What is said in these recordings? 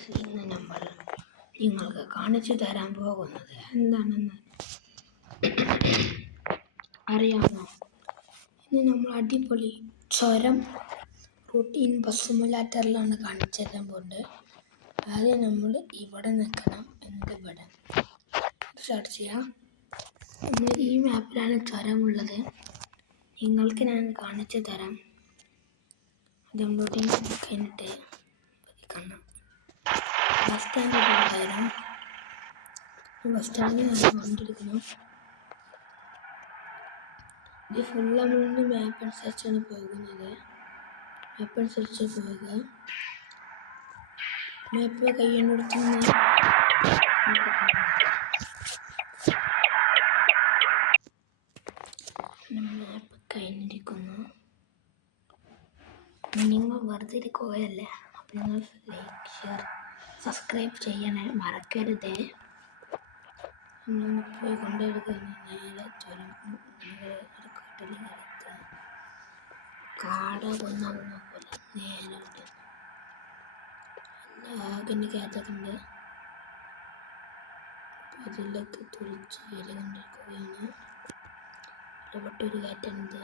Guys, ഇന്ന് നമ്മൾ നിങ്ങൾക്ക് കാണിച്ചു തരാൻ പോകുന്നത് എന്താണെന്ന് അറിയാമോ? ഇന്ന് നമ്മൾ അടിപൊളി ചുരം റൂട്ടീൻ ബസ് സിമുലേറ്ററിലാണ് കാണിച്ചു തരാൻ പോകുന്നത്. ആദ്യം നമ്മൾ ഇവിടെ നിൽക്കണം. ഇവിടെ സ്റ്റാർട്ട് ചെയ്യാം. നമ്മൾ ഈ മാപ്പിലാണ് ചുരമുള്ളത്. നിങ്ങൾക്ക് ഞാൻ കാണിച്ചു തരാം. ആദ്യം റൂട്ടീൻ കഴിഞ്ഞിട്ട് കാണാം. ബസ് സ്റ്റാൻഡിൽ പോകാം. ബസ് സ്റ്റാൻഡിൽ നമ്മൾ വണ്ടിയെടുക്കണം. ഇത് ഫുൾ നമ്മളിന്ന് മാപ്പ് അനുസരിച്ചാണ് പോകുന്നത്. മാപ്പ് അനുസരിച്ച് പോവുക. മാപ്പ് കയ്യിലെടുത്ത് മാപ്പ് കഴിഞ്ഞിരിക്കുന്നു. നിങ്ങൾ വെറുതെ ഇരിക്കുകയല്ലേ, അപ്പോൾ നിങ്ങൾ ലൈക്ക്, ഷെയർ, സബ്സ്ക്രൈബ് ചെയ്യണേ മറക്കരുതേ. നമ്മൾ പോയി കൊണ്ടിരിക്കുന്നു. നേരെ ചുരം കാട്ടിലേക്ക് കാട കൊന്ന പോലെ നേരെ ആകെ കയറ്റത്തുണ്ട്. അതിലൊക്കെ തുളിച്ച് കയറിക്കൊണ്ടിരിക്കുകയാണ്. ഇടപെട്ടൊരു കയറ്റുന്നത്.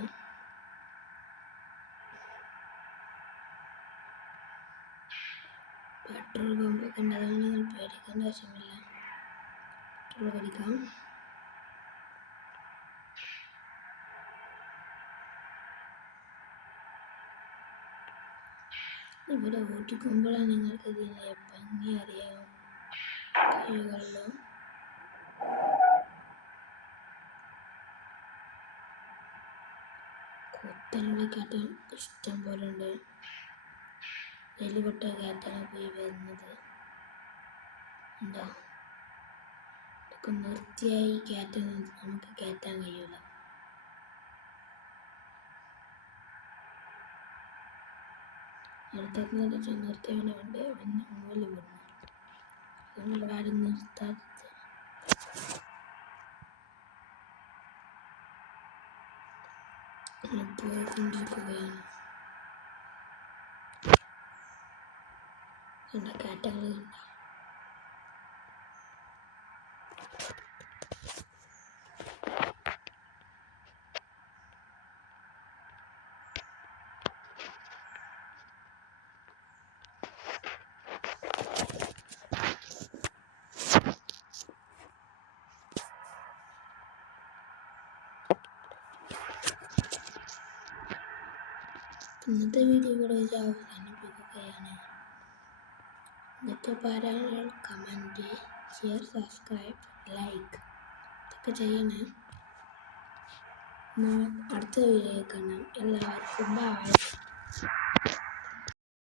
പെട്രോൾ പമ്പ് കണ്ടതാണ്. നിങ്ങൾ പേടിക്കേണ്ട ആവശ്യമില്ല. പെട്രോൾ അടിക്കാം. ഇവിടെ ഓട്ടിക്കുമ്പോഴാണ് നിങ്ങൾക്ക് ഇതിനെ ഭംഗി അറിയാം. കൈകളിലും കുത്തലുള്ള കയറ്റം ഇഷ്ടം പോലെ ഉണ്ട്. നെല്ലുപൊട്ട കയറ്റാണ് പോയി വരുന്നത്. എന്താ ഇതൊക്കെ നിർത്തിയായി കയറ്റാൻ നമുക്ക് കയറ്റാൻ കഴിയില്ല. നിർത്തുന്നത് നിർത്തിയവനെ വേണ്ടി അവന് മൂല് വിടുന്നു. അതുകൊണ്ട് ആരും നിർത്താതെ പോയിക്കൊണ്ടിരിക്കുകയാണ്. കണ്ട കയറ്റങ്ങൾ കണ്ട. ഇന്നത്തെ വീഡിയോ ഇവിടെ അവസാനിപ്പിക്കുകയാണ്. ഇന്നത്തെ പറയാനുള്ള കമൻറ്റ്, ഷെയർ, സബ്സ്ക്രൈബ്, ലൈക്ക് ഇതൊക്കെ ചെയ്യണേ. അടുത്ത വീഡിയോ കാണാം. എല്ലാവർക്കും ബൈ.